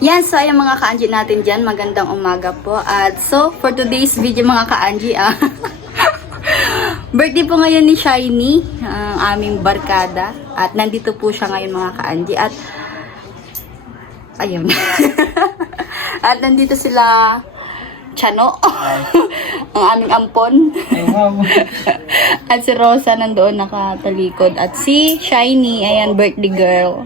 Yan, so ayan mga ka-Angie natin dyan. Magandang umaga po. At so, for today's video mga ka-Angie, birthday po ngayon ni Shiny, ang aming barkada. At nandito po siya ngayon mga ka-Angie. At, ayun. At nandito sila, Chano, ang aming ampon. At si Rosa nandoon nakatalikod. At si Shiny, ayan, birthday girl.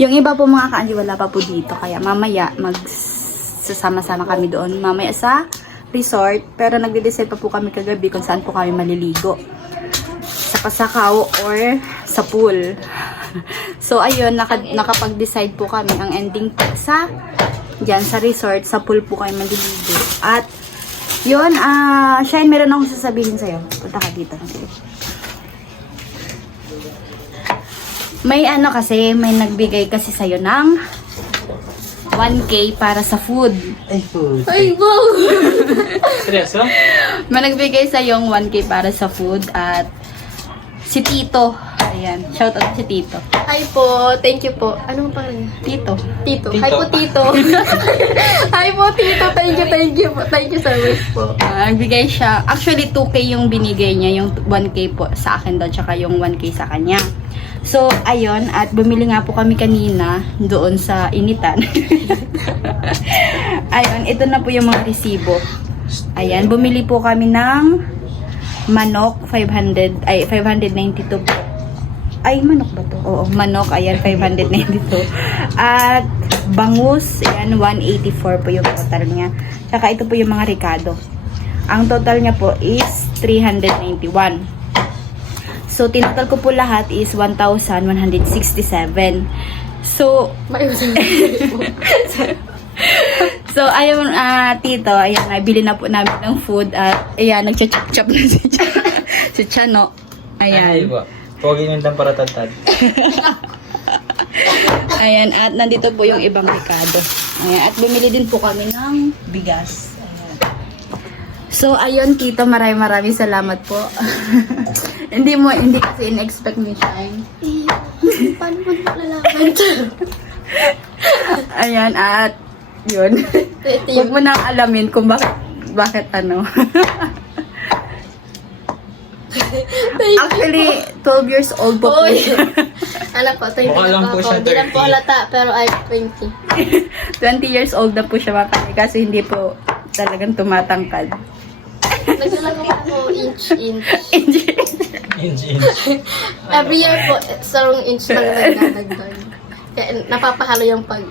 Yung iba po mga ka-Angie wala pa po dito. Kaya mamaya magsasama-sama kami doon. Mamaya sa resort. Pero nagde-decide pa po kami kagabi kung saan po kami maliligo. Sa Pasakaw or sa pool. So ayun, nakapag-decide po kami. Ang ending po sa dyan sa resort, sa pool po kami maliligo. At yun, Shine, meron akong sasabihin sa'yo. Punta ka dito. May kasi, may nagbigay kasi sa'yo ng 1K para sa food. Ay, food. Ay, wow! Seryoso? May nagbigay sa'yo ng 1K para sa food at si Tito. Ayan, shout out si Tito. Hi po, thank you po. Anong pangalan niya? Tito. Tito. Tito. Hi po, Tito. Hi po, Tito. Thank you po. Thank you so much po. Nagbigay siya. Actually, 2K yung binigay niya. Yung 1K po sa akin daw, tsaka yung 1K sa kanya. So, ayun. At bumili nga po kami kanina doon sa initan. Ayun, ito na po yung mga resibo. Ayan, bumili po kami ng manok, 592 po. Ay, manok ba to? Oo, manok. Ayan, 592. At bangus, ayan, 184 po yung total niya. Tsaka ito po yung mga ricado. Ang total niya po is 391. So, tinotal ko po lahat is 1,167. So, Maiusang po. so ayun, Tito, ayan, bili na po namin ng food at ayan, nagcha-chop-chop na si Chano. Ay, Ayan. ba? Pogi yung paratantad. Ayan, at nandito po yung ibang ricado. Ayan, at bumili din po kami ng bigas. Ayan. So, ayun, Tito, maraming salamat po. hindi kasi in-expect ni Shine. Paano mo nalalaman? Ayan, at yun. Huwag mo nang alamin kung bakit ano. Actually, 12 years old po po. Ano po, 20 Mukha lang na po po siya, ako. Hindi lang po 30. halata, pero ay 20. 20 years old na po siya mga kanya kasi hindi po talagang tumatangkad. Naglalagay ako inch. Inch. Every year po, sarong inch lang nagdadagdag. Kaya napapahalo yung pag...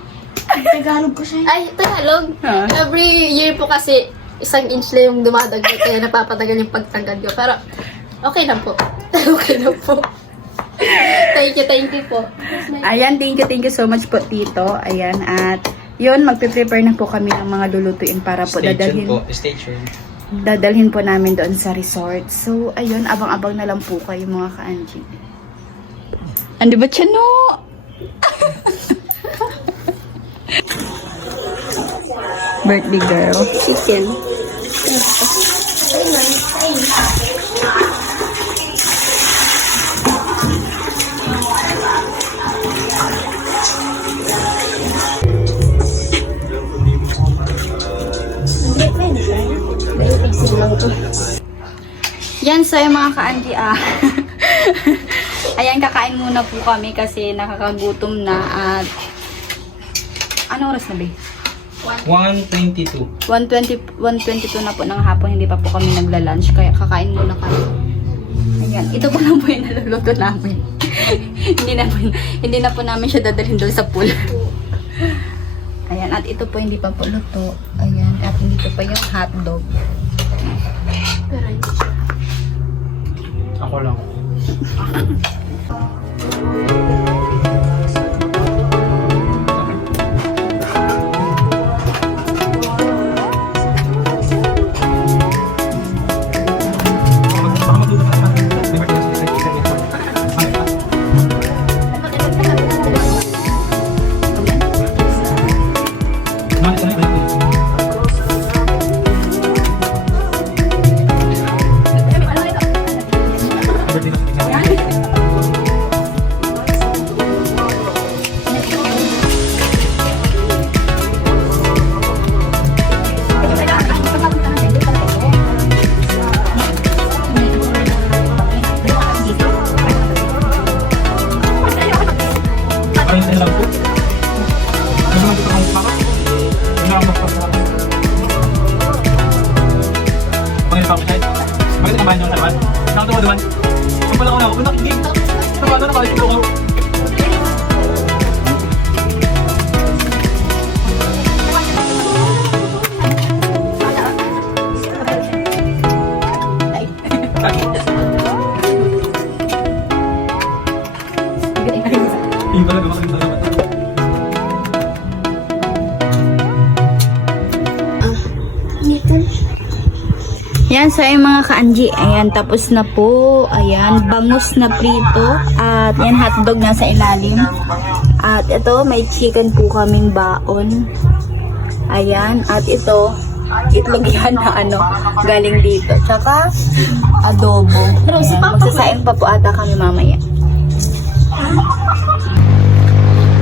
Tagalog ko siya. Ay, Tagalog. Ha? Every year po kasi, 1 inch lang yung dumadagdag. Kaya napapatagal yung pagtangkad ko. Pero, okay lang po. Okay lang po. Thank you po. Ayan, thank you so much po, Tito. Ayan, at yun, magpe-prepare na po kami ng mga lulutuin para po Stay tuned po. Stay tuned. dadalhin po namin doon sa resort. So, ayun, abang-abang na lang po kayo mga ka-Angie. Andi ba siya, no? Birthday girl. Chicken. Yan, so yung mga ka-Angie, ayan, kakain muna po kami kasi nakakagutom na at anong oras na ba? 122. 122 na po ng hapon, hindi pa po kami nagla-lunch kaya kakain muna kami. Ayan, ito pa lang po yung naluluto namin. hindi na po namin siya dadalhin doon sa pool. Ayan, at ito po hindi pa po luto. Ayan, at dito pa yung hotdog. Ako lang. Yan, so yung mga ka-Anji, ayan, tapos na po, ayan, bangus na prito, at yan, hotdog nasa ilalim, at ito, may chicken po kaming baon, ayan, at ito, itlog yan na ano, galing dito, tsaka adobo, ayan, magsasaing pa po ata kami mamaya.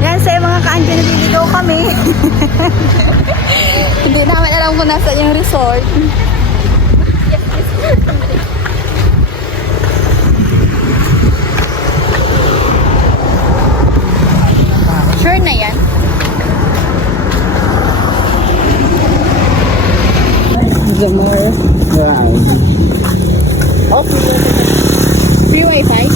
Yan, sa mga ka-Anji, naliligaw kami. Hindi namin alam kung nasa yung resort. Sure na yan? Zamor. Okay. Free wifi?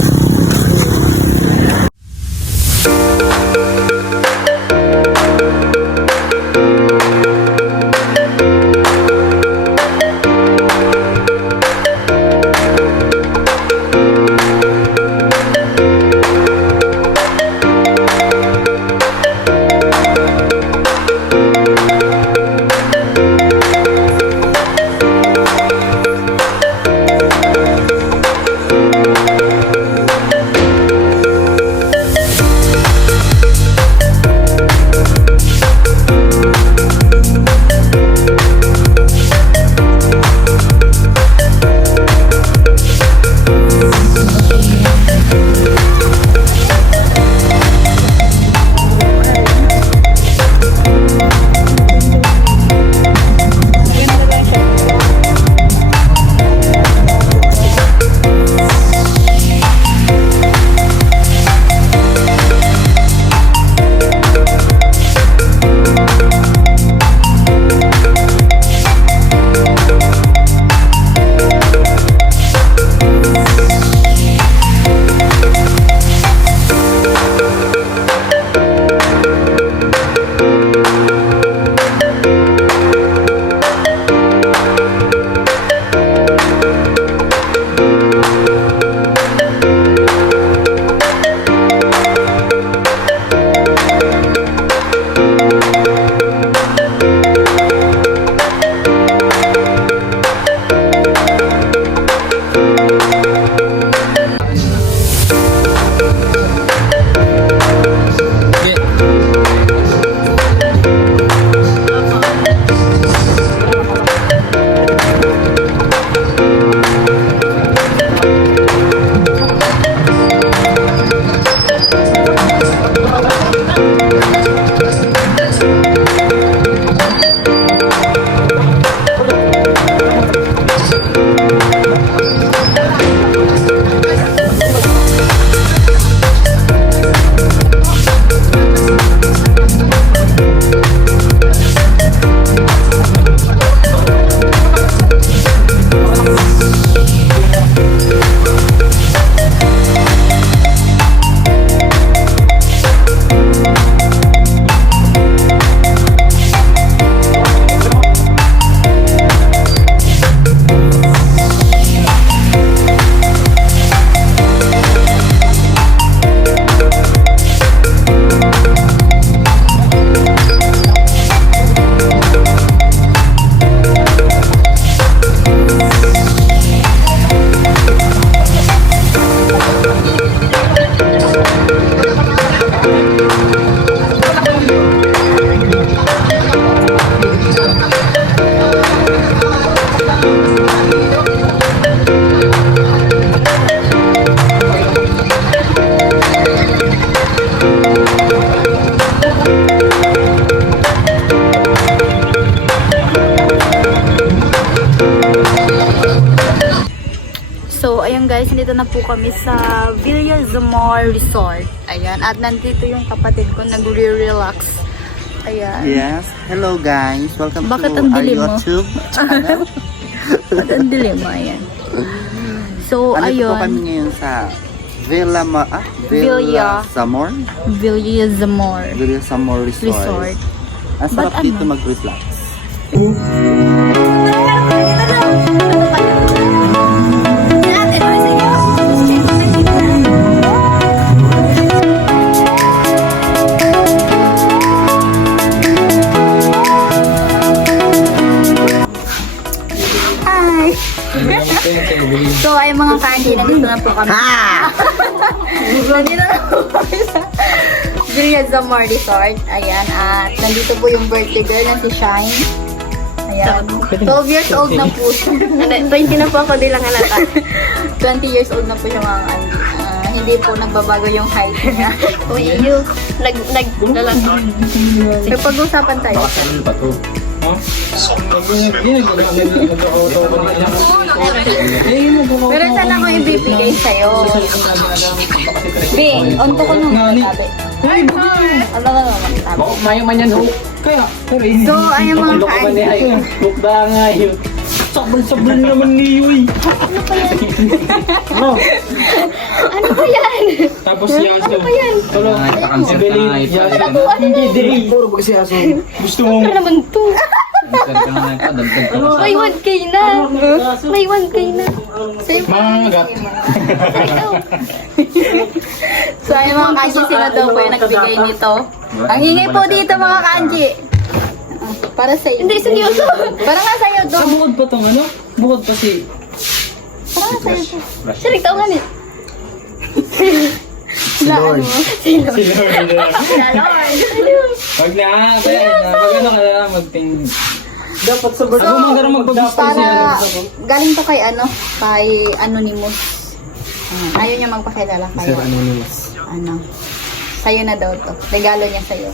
So, ayan guys, nandito na po kami sa Villa Zamor Resort. Ayan, at nandito yung kapatid ko nagre-relax. Ayan. Yes, hello guys. Welcome Bakit to ang our dilim mo? YouTube channel. At ang dilim mo, ayan. So, Ano po ayun. kami ngayon sa Villa Villa. Zamor? Villa Zamor Villa Zamor Resort. Resort. Ang sarap Ba't dito ano? mag-relax. ay mga kanji, nandito na po kami. Nandito na po kami sa Julia Zamar Resort. Ayan, at nandito po yung birthday girl na si Shine. Ayan, 12 years old na po siya. 20 na po ako, di lang halata. 20 years old na po siya mga kanji. Hindi po nagbabago yung height niya. Uy, nagdalang. May pag-usapan tayo. Ha? Pero sana akong ibibigay sa'yo. B, onto ko nung sabi. Ano ka naman sabi? Mayo man yan, hook. Kaya, So, ayun mga kanji. hook da nga yun. Sabal-sabal naman niyo eh. Ano? Ano ba yan? Tapos Yaso. Ano ba yan? Nakakansin ka nga ito. Hindi, Dre. Puro ba kasi Yaso? Gusto mong... Ano naman to? Dagdag ka sa... May 1K na. May 1K na. Sa'yo po. Mangagat. So, ayun mga kanji, sila daw po yung nagbigay nito. Ang ingay po dito mga kanji. Para sa'yo. Hindi, seryoso. Para nga sa'yo Ah, doon. bukod pa tong ano? Bukod pa si... Para nga sa'yo. Siya nagtao nga niya. Sila ano. Si Lord. Wag na, ate. Pag ano ka na, magting... Dapat sa birthday. Ako magkaroon magbagusto Para, siya. galing to kay ano, kay Anonymous. Ayaw niya magpakilala kayo. Ano, sa'yo na daw to. Regalo niya sa'yo.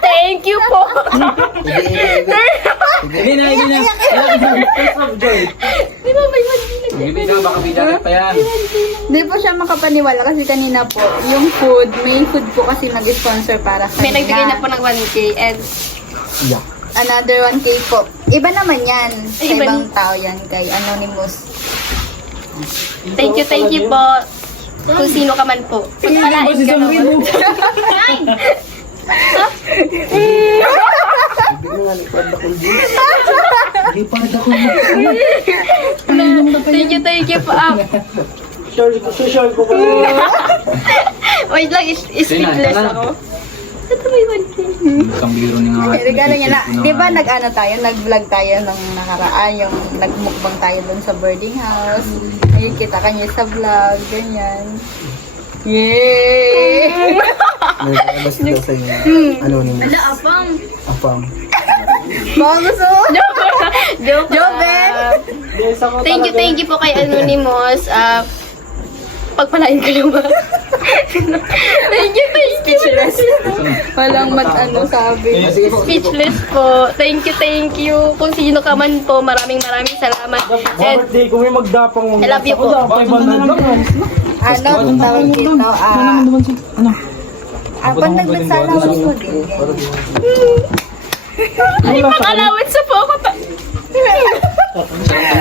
Thank you po. Hindi na, hindi na. Di ba may 1K na? Hindi ka, baka bidagat pa yan. Hindi po siya makapaniwala kasi kanina po, yung food, may food po kasi nag-sponsor para kanina. May nagbigay na po ng 1K and Another 1K po. Iba naman yan. Sa Iba ibang tao yan, kay Anonymous. thank you po. Kung sino ka man po. Pagpalain ka naman. Thank you po. Wait lang, speechless ako. Ito may 1K. Isang biro ni nga. Regalo niya na. Di ba nag-ano tayo, nag-vlog tayo nung nakaraan, yung nagmukbang tayo dun sa boarding house. Ayun, kita ka niya sa vlog, ganyan. Yay! Nagkakabas daw sa inyo. Ano ni Mas? Apang. Apam. Baka gusto mo? Joke. Jobe! Thank you po kay Anonymous. Pagpalain kayo ba? Thank you. Speechless. Walang ano sabi. Speechless po. Thank you. Kung sino ka man po, maraming salamat. And Birthday ko may magdapang. I love you po. Ano, tawag dito, Ano? pag nagsalawas mo din. Ay, pang-allowance po ako.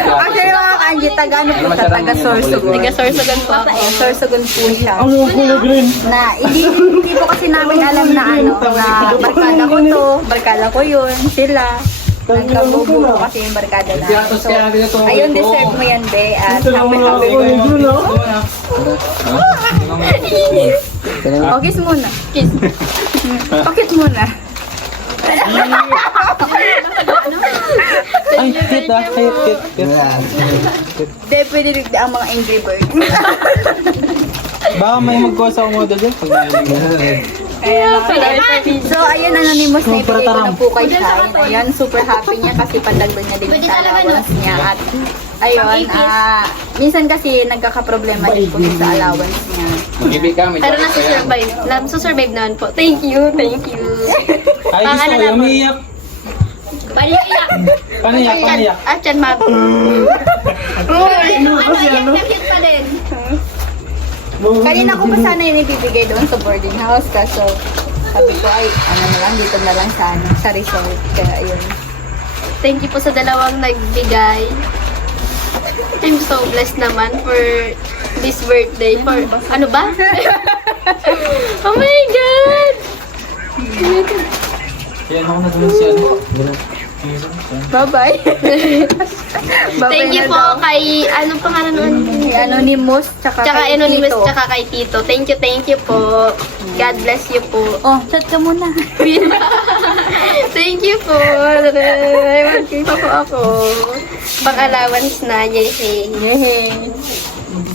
Actually mga kanji, taga ano po siya, taga Sorsogon. Taga-Sorsogon po ako. Sorsogon po siya. Ang kulay green. Na hindi po kasi namin alam na ano, na barkada ko to, barkada ko yun, sila. Nagkabubo ko kasi yung barkada na. So, ayun, deserve mo yan, be. At happy. O, kiss muna. Kiss. Pakit muna. Ay, kit ah. Kit. Hindi, pwede rin ang mga Angry Birds. Baka may magkuha sa umoda dyan. Pag narinig. Kaya pala. So, ayun, Anonymous, na ibigay ko na po kay Shine. Ayan, super happy niya kasi pandagdag niya din sa allowance niya. At ayun, minsan kasi nagkakaproblema din po sa allowance niya. Mag-ibig ka, may Pero nasusurvive. Nasusurvive naman po. Thank you. Ay, gusto ko yung umiiyak. Paano iyak? Paniyak. Achan, ma'am. Cute pa din. Kanina ko pa sana yung ibibigay doon sa boarding house. Kaso, sabi ko, ay, ano na lang, dito na lang sa resort. Kaya, ayun. Thank you po sa dalawang nagbigay. I'm so blessed naman for this birthday. For, ano ba? Oh my God! Yan ako na doon siya. Bye-bye. Thank you po kay, anong pangalan nun? Anonymous, tsaka kay Anonymous, Tito. tsaka kay Tito. Thank you po. God bless you po. Oh, chat ka muna. Thank you po. Ewan ko pa po ako. Pang-allowance na. Yay. Yay.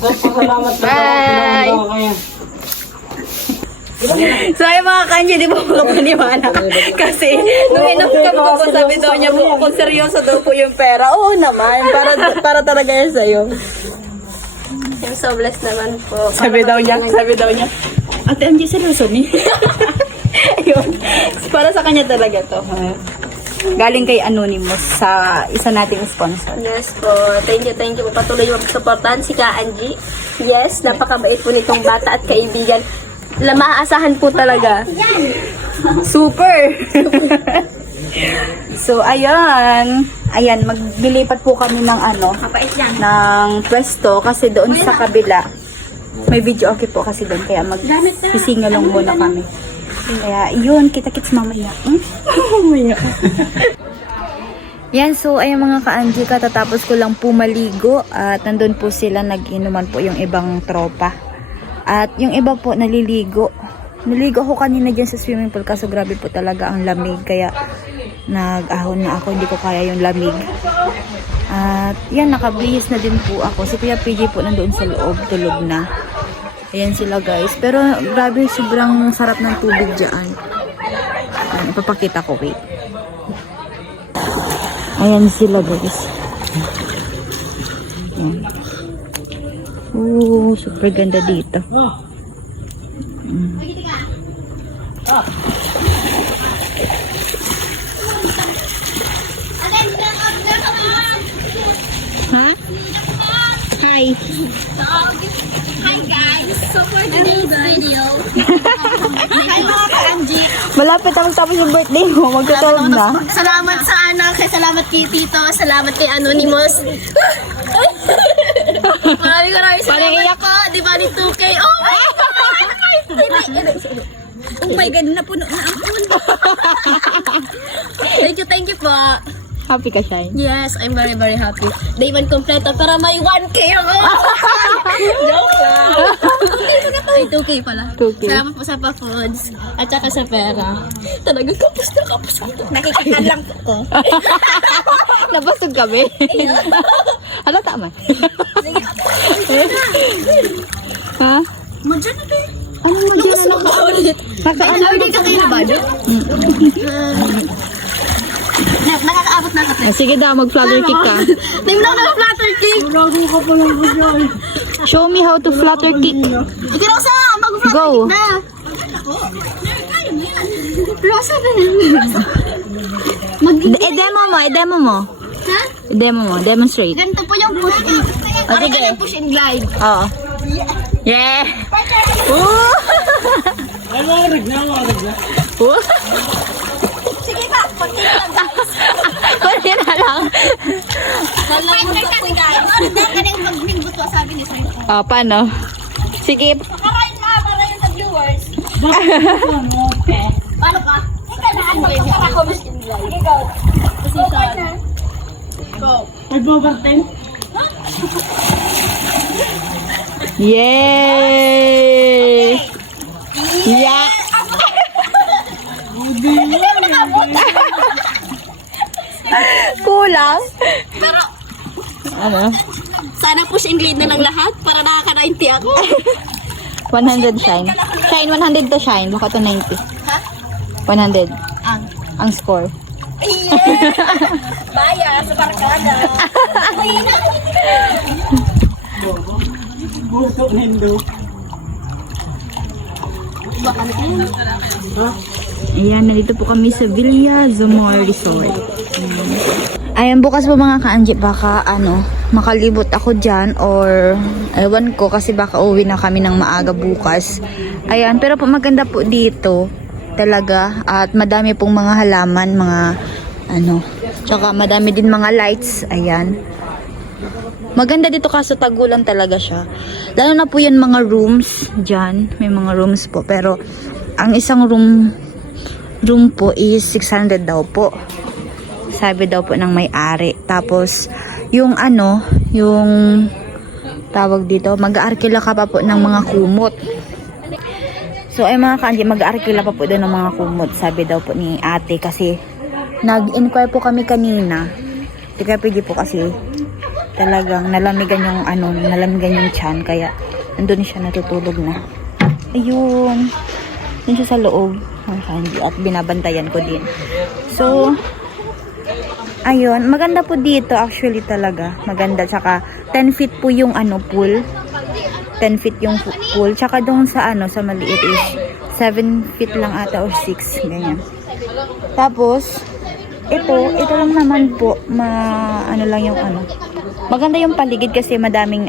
Salamat na Bye. So ay mga kanji, di ba makapaniwala? Kasi nung in-off-cam ko po, sabi daw niya kung seryoso daw po yung pera. Oo naman, para talaga yan sa'yo. I'm so blessed naman po. Sabi daw niya, Ate Angie, seryoso ni? Ayun, para sa kanya talaga to. Ha? Galing kay Anonymous sa isa nating sponsor. Yes po. Thank you po. Patuloy yung supportahan si Ka Angie. Yes, napakabait po nitong bata at kaibigan. Maaasahan po talaga. Super! So, ayan. Ayan, maglilipat po kami ng ng pwesto kasi doon sa kabila. May video okay po kasi doon. Kaya magsisingalong muna kami. Kaya, yun. Kita-kits mamaya. Mamaya. Yan, so ayan mga ka-Angie, katatapos ko lang po maligo at nandun po sila, nag-inuman po yung ibang tropa. At yung iba po naliligo. Naligo ako kanina dyan sa swimming pool kaso grabe po talaga ang lamig. Kaya nag-ahon na ako, hindi ko kaya yung lamig. At yan, nakabihis na din po ako. Si Kuya PJ po nandoon sa loob, tulog na. Ayan sila guys. Pero grabe, sobrang sarap ng tubig dyan. Ayan, ipapakita ko, wait. Ayan sila guys. Ayan. Super ganda dito. Ha? Hi. Hi guys! So for today's video, Malapit ang tapos yung birthday mo. Magka-12 na. salamat sa anak, salamat kay Tito, salamat kay Anonymous. Maraming salamat po. Di ba ni 2K? Oh my God! Oh my God, napuno na ang pool. Thank you po. Happy ka, Shine? Yes, I'm very happy. Day 1 kompleto para may 1K ako. Joke lang. Ay, 2K pala. 2K. Salamat po sa pa-foods at saka sa pera. Talagang kapos ito. Nakikita lang ko. Nabasog kami. Ano tama? Ha? Madyan na tayo. Ano mo dyan na Nakaulit. Naka-ano ka kayo na ba, Jo? Nakakaabot na ka. Sige daw, mag-flutter kick ka. Name na ako flutter cake. Show me how to flutter kick. Okay, Rosa, mag-flutter Go. cake na. Rosa na yun. I-demo mo. Ha? I-demo mo, demonstrate. Ganito po yung push in. Ano sige. yung push and glide? Oo. Yeah! Woo! Mawarig na. Woo! Sige pa, pagkita lang guys. Pwede na lang. Mag-like kasi guys. Ano yung mag-mingbut ko sabi ni Sir? Paano? Sige. Pakarain na para yung sa-viewers. Paano ka? Ikadaan mo yung para ko push and glide. Sige, go. Position. Go. Yay! Yeah! Kulang? Pero, Ano? sana push and glide na lang lahat para nakaka-90 ako. 100 shine. Shine, 100 to shine. Baka to 90. Ha? 100. Ang score. Baya sa barkada. Busok nindo. Ayan, nandito po kami sa Villa Zamor Resort. Ayan, bukas po mga ka-Angie, baka makalibot ako dyan or ewan ko kasi baka uwi na kami ng maaga bukas. Ayan, pero po maganda po dito talaga at madami pong mga halaman, mga tsaka madami din mga lights. Ayan. Maganda dito kaso tagulan talaga siya. Lalo na po yan mga rooms dyan. May mga rooms po. Pero ang isang room po is 600 daw po. sabi daw po ng may-ari. Tapos, yung yung tawag dito, mag-aarkila ka pa po ng mga kumot. So, ay mga kanji, mag-aarkila pa po doon ng mga kumot, sabi daw po ni ate. Kasi, nag-inquire po kami kanina. Di kaya pwede po kasi talagang nalamigan yung tiyan. Kaya, nandun siya natutulog na. Ayun. Dun siya sa loob. Mga kanji. At binabantayan ko din. So, ayun. Maganda po dito actually talaga. Maganda. Tsaka, 10 feet po yung pool. 10 feet yung pool. Tsaka doon sa sa maliit is 7 feet lang ata or 6. Ganyan. Tapos, ito lang naman po, lang yung maganda yung paligid kasi madaming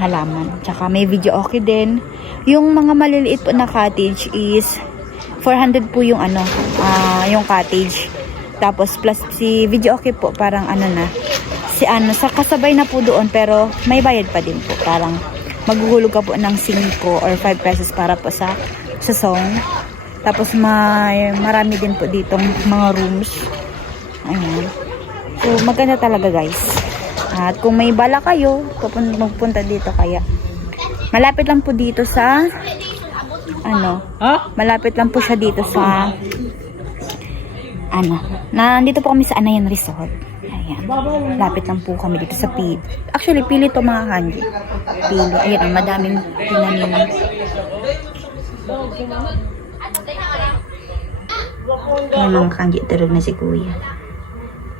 halaman. Tsaka may video okay din. Yung mga maliliit po na cottage is 400 po yung yung cottage. Tapos plus si video okay po parang sa kasabay na po doon pero may bayad pa din po. Parang maghuhulog ka po ng 5 or 5 pesos para po sa song. Tapos marami din po ditong mga rooms. Ayan. So maganda talaga guys. At kung may bala kayo, magpunta dito kaya. Malapit lang po dito sa malapit lang po siya dito sa nandito po kami sa Anayan Resort. Ayan. Lapit lang po kami dito sa Pili. Actually, Pili to mga kanji. Pili. Ayan, madaming tinanim. Ayan mga kanji, tulog na si kuya.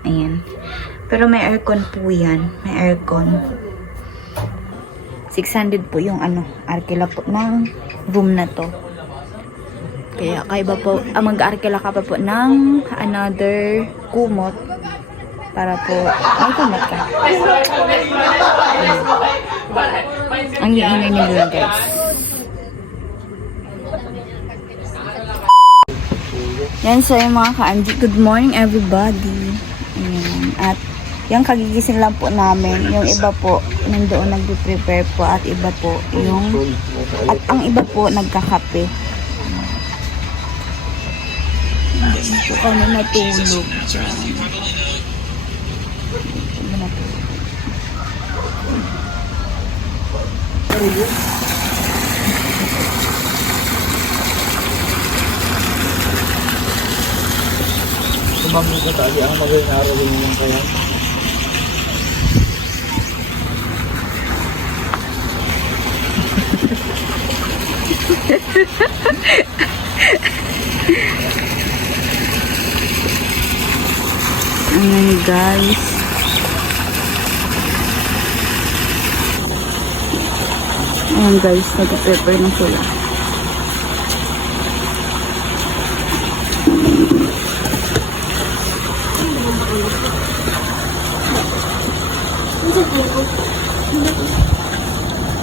Ayan. Pero may aircon po yan. May aircon. 600 po yung arkila po ng room na to. Kaya kaiba po, mag-arkila ka pa po ng another kumot para po may kumot ka. Ang iingay nila guys. Yan, so yung mga ka-anji, good morning everybody. Ayan. At yung kagigising lang po namin, yung iba po nandoon nagpe-prepare po at iba po at ang iba po nagkakape. Dito kami matulog. Tumamig ka tali. Ang magaling na araw yung kaya. Ayan guys. Ayan guys, nag-prepare na sila.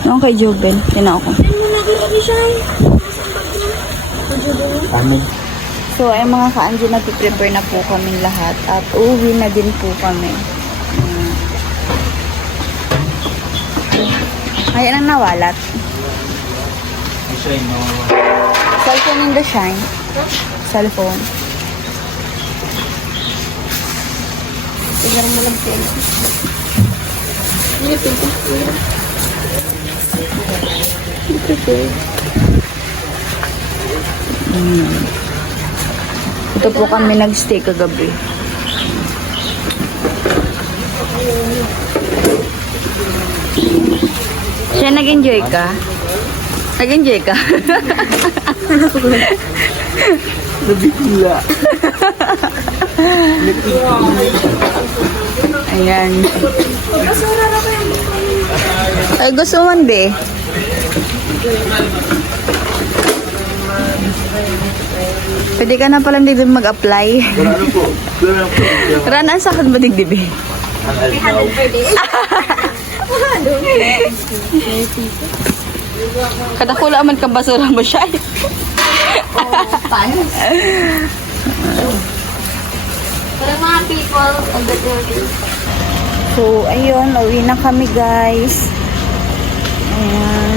Yung kay Joben, tinao ko. So, ay mga ka-anji, nag-prepare na po kami lahat at uuwi na din po kami. Ayan ang nawalat. Cellphone in the shine. Cellphone. Tignan mo lang sila. Ito po kami nag-stay kagabi. Siya, nag-enjoy ka? Nag-enjoy ka? Nabigla. Ayan. Ay, gusto mo be? Pwede ka na palang digdib mag-apply. Ano po? Rana, saan ba digdib eh? Kadakula man ka basura mo siya. Para mga people on the building. So, ayun, uwi na kami guys. Ayan.